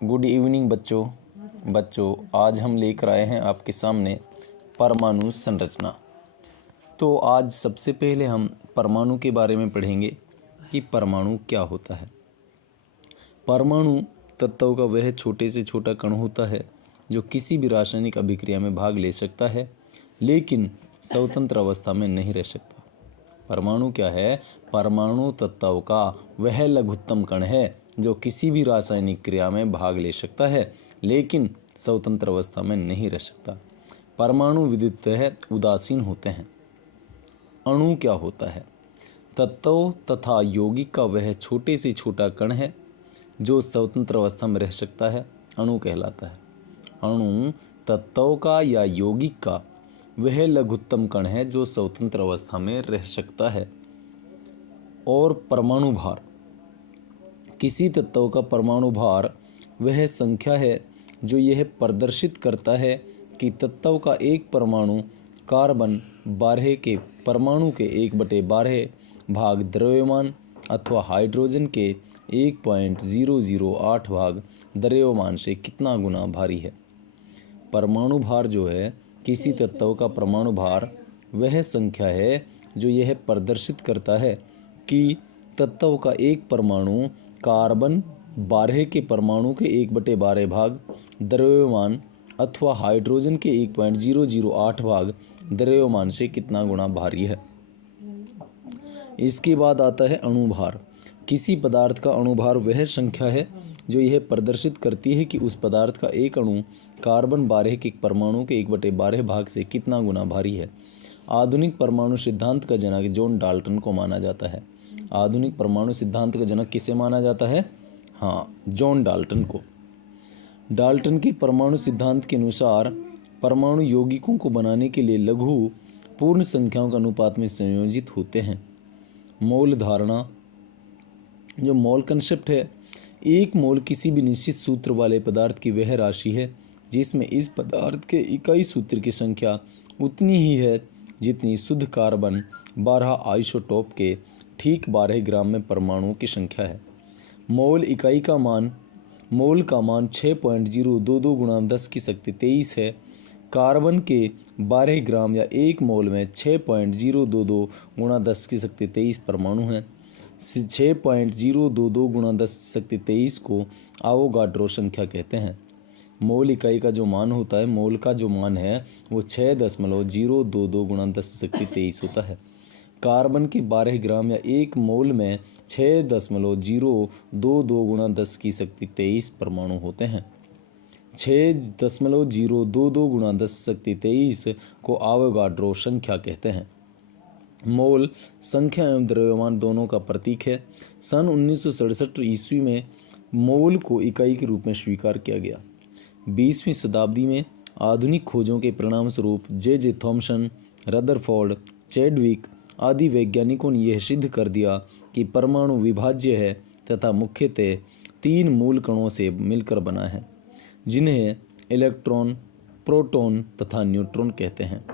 Good evening बच्चों आज हम लेकर आए हैं आपके सामने परमाणु संरचना। तो आज सबसे पहले हम परमाणु के बारे में पढ़ेंगे कि परमाणु क्या होता है। परमाणु तत्व का वह छोटे से छोटा कण होता है जो किसी भी रासायनिक अभिक्रिया में भाग ले सकता है लेकिन स्वतंत्र अवस्था में नहीं रह सकता। परमाणु क्या है? परमाणु तत्व का वह लघुत्तम कण है जो किसी भी रासायनिक क्रिया में भाग ले सकता है लेकिन स्वतंत्र अवस्था में नहीं रह सकता। परमाणु विद्युतः उदासीन होते हैं। अणु क्या होता है? तत्व तथा यौगिक का वह छोटे से छोटा कण है जो स्वतंत्र अवस्था में रह सकता है, अणु कहलाता है। अणु तत्व का या यौगिक का वह लघुत्तम कण है जो स्वतंत्र अवस्था में रह सकता है। और परमाणु भार, किसी तत्व का परमाणु भार वह संख्या है जो यह प्रदर्शित करता है कि तत्व का एक परमाणु कार्बन 12 के परमाणु के 1/12 भाग द्रव्यमान अथवा हाइड्रोजन के 1.008 भाग द्रव्यमान से कितना गुना भारी है। परमाणु भार जो है, किसी तत्व का परमाणु भार वह संख्या है जो यह प्रदर्शित करता है कि तत्व का एक परमाणु कार्बन 12 के परमाणु के 1/12 भाग द्रव्यमान अथवा हाइड्रोजन के 1.008 भाग द्रव्यमान से कितना गुना भारी है। इसके बाद आता है अणुभार। किसी पदार्थ का अणुभार वह संख्या है जो यह प्रदर्शित करती है कि उस पदार्थ का एक अणु कार्बन 12 के परमाणु के 1/12 भाग से कितना गुना भारी है। आधुनिक परमाणु सिद्धांत का जनक जॉन डाल्टन को माना जाता है। आधुनिक परमाणु सिद्धांत का जनक किसे माना जाता है? हाँ, जॉन डाल्टन को। डाल्टन के परमाणु सिद्धांत के अनुसार परमाणु यौगिकों को बनाने के लिए लघु पूर्ण संख्याओं के अनुपात में संयोजित होते हैं। मोल धारणा, जो मोल कंसेप्ट है, एक मोल किसी भी निश्चित सूत्र वाले पदार्थ की वह राशि है जिसमें इस पदार्थ के इकाई सूत्र की संख्या उतनी ही है जितनी शुद्ध कार्बन 12 आइसोटोप के ठीक 12 ग्राम में परमाणुओं की संख्या है। मोल इकाई का मान, मोल का मान 6.022 गुणा 10 की शक्ति 23 है। कार्बन के 12 ग्राम या एक मोल में 6.022 गुणा 10 की शक्ति 23 परमाणु हैं। 6.022 गुणा 10 शक्ति 23 को आवोगाड्रो संख्या कहते हैं। मोल इकाई का जो मान होता है, मोल का जो मान है वो 6.022 गुणा 10 शक्ति 23 होता है। कार्बन के 12 ग्राम या एक मोल में 6.022 गुणा 10 की शक्ति 23 परमाणु होते हैं। 6.022 गुणा 10 शक्ति 23 को आवोगाड्रो संख्या कहते हैं। मोल संख्या एवं द्रव्यमान दोनों का प्रतीक है। सन 1967 ईस्वी में मोल को इकाई के रूप में स्वीकार किया गया। 20वीं शताब्दी में आधुनिक खोजों के परिणाम स्वरूप जे थॉमसन, रदरफोर्ड, चैडविक आदि वैज्ञानिकों ने यह सिद्ध कर दिया कि परमाणु विभाज्य है तथा मुख्यतः 3 मूल कणों से मिलकर बना है जिन्हें इलेक्ट्रॉन, प्रोटॉन तथा न्यूट्रॉन कहते हैं।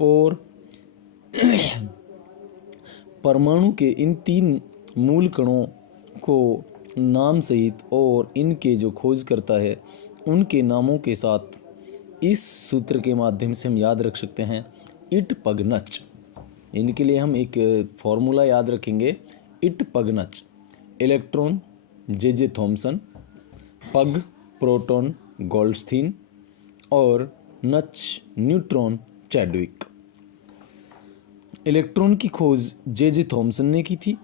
और परमाणु के इन 3 मूल कणों को नाम सहित और इनके जो खोज करता है उनके नामों के साथ इस सूत्र के माध्यम से हम याद रख सकते हैं। इट पग नच, इनके लिए हम एक फॉर्मूला याद रखेंगे। इट पग नच, इलेक्ट्रॉन जे थॉमसन, पग प्रोटॉन गोल्डस्टीन और नच न्यूट्रॉन चैडविक। इलेक्ट्रॉन की खोज जे थॉमसन ने की थी,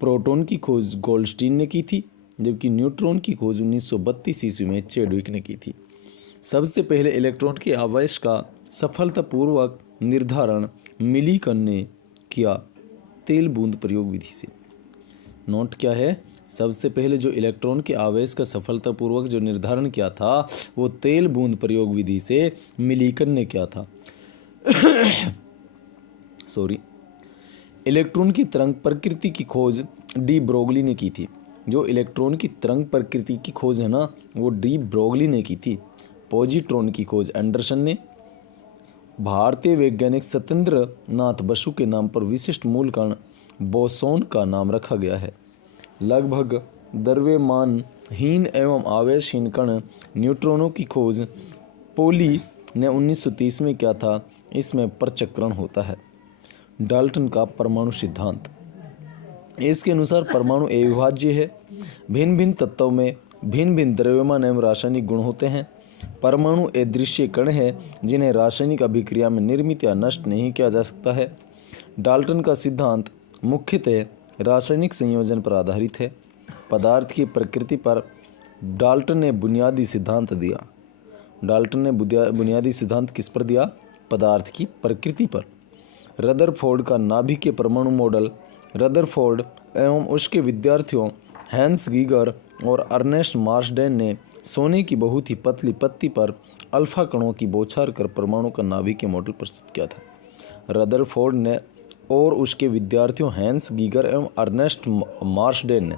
प्रोटॉन की खोज गोल्डस्टीन ने की थी, जबकि न्यूट्रॉन की खोज 1932 ईस्वी में चैडविक ने की थी। सबसे पहले इलेक्ट्रॉन के आवेश का सफलतापूर्वक निर्धारण मिलीकन ने किया तेल बूंद प्रयोग विधि से। नोट क्या है? सबसे पहले जो इलेक्ट्रॉन के आवेश का सफलतापूर्वक जो निर्धारण किया था वो तेल बूंद प्रयोग विधि से मिलीकन ने किया था। इलेक्ट्रॉन की तरंग प्रकृति की खोज डी ब्रोगली ने की थी। जो इलेक्ट्रॉन की तरंग प्रकृति की खोज है ना, वो डी ब्रोगली ने की थी। पॉजिट्रॉन की खोज एंडरसन ने। भारतीय वैज्ञानिक सत्येंद्र नाथ बसु के नाम पर विशिष्ट मूल कण बोसोन का नाम रखा गया है। लगभग द्रव्यमान हीन एवं आवेशहीन कण न्यूट्रॉनों की खोज पोली ने 1930 में किया था। इसमें परचक्रण होता है। डाल्टन का परमाणु सिद्धांत। इसके अनुसार परमाणु अविभाज्य है। भिन्न भिन्न तत्वों में भिन्न भिन्न द्रव्यमान एवं रासायनिक गुण होते हैं। परमाणु अदृश्य कण है जिन्हें रासायनिक अभिक्रिया में निर्मित या नष्ट नहीं किया जा सकता है। डाल्टन का सिद्धांत मुख्यतः रासायनिक संयोजन पर आधारित है। पदार्थ की प्रकृति पर डाल्टन ने बुनियादी सिद्धांत दिया। डाल्टन ने बुनियादी सिद्धांत किस पर दिया? पदार्थ की प्रकृति पर। रदरफोर्ड का नाभिकीय परमाणु मॉडल। रदरफोर्ड एवं उसके विद्यार्थियों हैंस गीगर और अर्नेस्ट मार्सडेन ने सोने की बहुत ही पतली पत्ती पर अल्फा कणों की बौछार कर परमाणु का नाभिकीय मॉडल प्रस्तुत किया था। रदरफोर्ड ने और उसके विद्यार्थियों हैंस गीगर एवं अर्नेस्ट मार्सडेन ने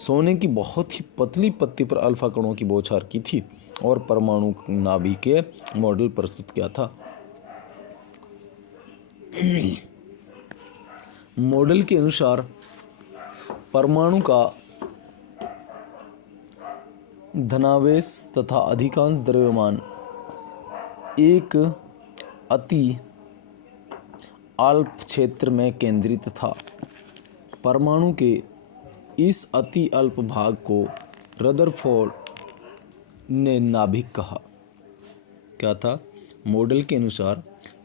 सोने की बहुत ही पतली पत्ती पर अल्फा कणों की बौछार की थी और परमाणु नाभिकीय मॉडल प्रस्तुत किया था। मॉडल के अनुसार परमाणु का धनावेश तथा अधिकांश द्रव्यमान एक अति अल्प क्षेत्र में केंद्रित था। परमाणु के इस अति अल्प भाग को रदरफोर्ड ने नाभिक कहा। क्या था? मॉडल के अनुसार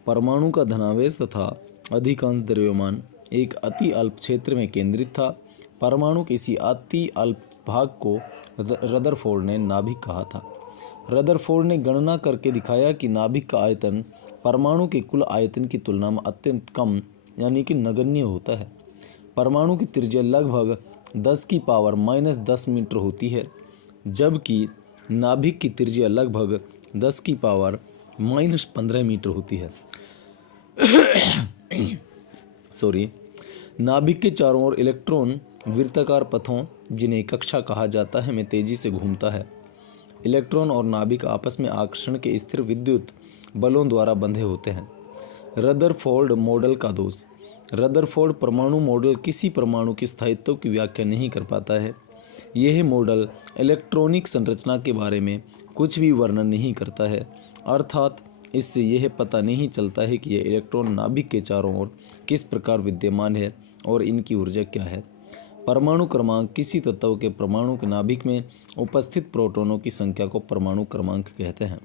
परमाणु का धनावेश तथा अधिकांश द्रव्यमान एक अति अल्प क्षेत्र में केंद्रित था। परमाणु के इसी अति अल्प भाग को रदरफोर्ड ने नाभिक कहा था। रदरफोर्ड ने गणना करके दिखाया कि नाभिक का आयतन परमाणु के कुल आयतन की तुलना में अत्यंत कम यानी कि नगण्य होता है। परमाणु की त्रिज्या लगभग 10⁻⁻10 मीटर होती है, जबकि नाभिक की त्रिज्या लगभग 10⁻⁻15 मीटर होती है। नाभिक के चारों ओर इलेक्ट्रॉन वृत्ताकार पथों, जिन्हें कक्षा कहा जाता है, में तेजी से घूमता है। इलेक्ट्रॉन और नाभिक आपस में आकर्षण के स्थिर विद्युत बलों द्वारा बंधे होते हैं। रदरफोर्ड मॉडल का दोष। रदरफोर्ड परमाणु मॉडल किसी परमाणु की स्थायित्व की व्याख्या नहीं कर पाता है। यह मॉडल इलेक्ट्रॉनिक संरचना के बारे में कुछ भी वर्णन नहीं करता है, अर्थात इससे यह पता नहीं चलता है कि यह इलेक्ट्रॉन नाभिक के चारों ओर किस प्रकार विद्यमान है और इनकी ऊर्जा क्या है। परमाणु क्रमांक किसी तत्व के परमाणु के नाभिक में उपस्थित प्रोटॉनों की संख्या को परमाणु क्रमांक कहते हैं।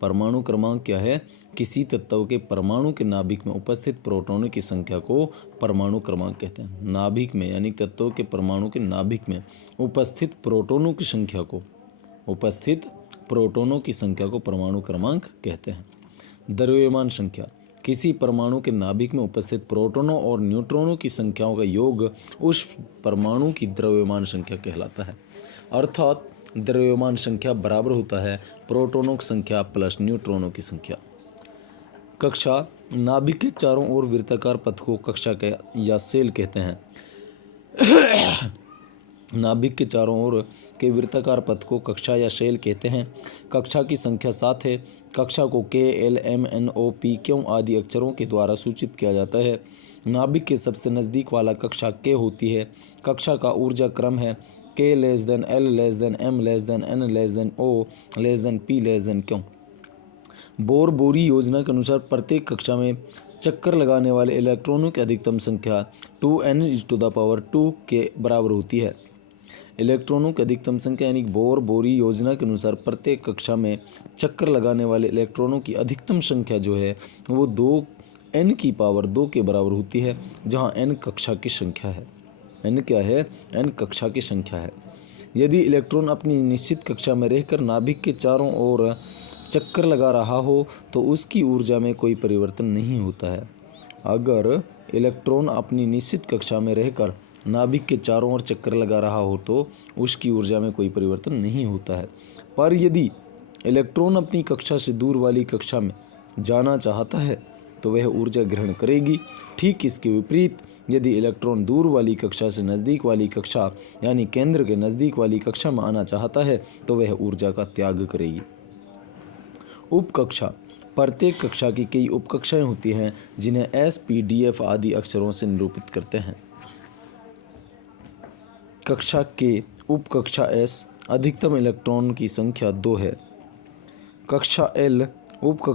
परमाणु क्रमांक क्या है? किसी तत्व के परमाणु के नाभिक में उपस्थित प्रोटॉनों की संख्या को परमाणु क्रमांक कहते हैं। नाभिक में यानी तत्व के परमाणु के नाभिक में उपस्थित प्रोटॉनों की संख्या को परमाणु क्रमांक कहते हैं। द्रव्यमान संख्या किसी परमाणु के नाभिक में उपस्थित प्रोटॉनों और न्यूट्रॉनों की संख्याओं का योग उस परमाणु की द्रव्यमान संख्या कहलाता है। अर्थात द्रव्यमान संख्या बराबर होता है प्रोटॉनों की संख्या प्लस न्यूट्रॉनों की संख्या। कक्षा नाभिक के चारों ओर वृत्ताकार पथ को कक्षा या सेल कहते हैं। नाभिक के चारों ओर के वृत्ताकार पथ को कक्षा या शेल कहते हैं। कक्षा की संख्या 7 है। कक्षा को K, L, M, N, O, P, Q आदि अक्षरों के द्वारा सूचित किया जाता है। नाभिक के सबसे नज़दीक वाला कक्षा K होती है। कक्षा का ऊर्जा क्रम है K L, L M, N O, P Q। बोर-बोरी योजना के अनुसार प्रत्येक कक्षा में चक्कर लगाने वाले इलेक्ट्रॉनों की अधिकतम संख्या 2n⁻² के बराबर होती है। इलेक्ट्रॉनों की अधिकतम संख्या यानी बोर-बोरी योजना के अनुसार प्रत्येक कक्षा में चक्कर लगाने वाले इलेक्ट्रॉनों की अधिकतम संख्या जो है वो 2n⁻² के बराबर होती है, जहाँ n कक्षा की संख्या है। n क्या है? n कक्षा की संख्या है। यदि इलेक्ट्रॉन अपनी निश्चित कक्षा में रहकर नाभिक के चारों ओर चक्कर लगा रहा हो तो उसकी ऊर्जा में कोई परिवर्तन नहीं होता है। अगर इलेक्ट्रॉन अपनी निश्चित कक्षा में रहकर नाभिक के चारों ओर चक्कर लगा रहा हो तो उसकी ऊर्जा में कोई परिवर्तन नहीं होता है। पर यदि इलेक्ट्रॉन अपनी कक्षा से दूर वाली कक्षा में जाना चाहता है तो वह ऊर्जा ग्रहण करेगी। ठीक इसके विपरीत यदि इलेक्ट्रॉन दूर वाली कक्षा से नज़दीक वाली कक्षा यानी केंद्र के नज़दीक वाली कक्षा में आना चाहता है तो वह ऊर्जा का त्याग करेगी। उपकक्षा प्रत्येक कक्षा की कई उपकक्षाएं होती हैं जिन्हें S, P, D, F आदि अक्षरों से निरूपित करते हैं। कक्षा के उप कक्षा S अधिकतम इलेक्ट्रॉन की संख्या 2 है। कक्षा L उप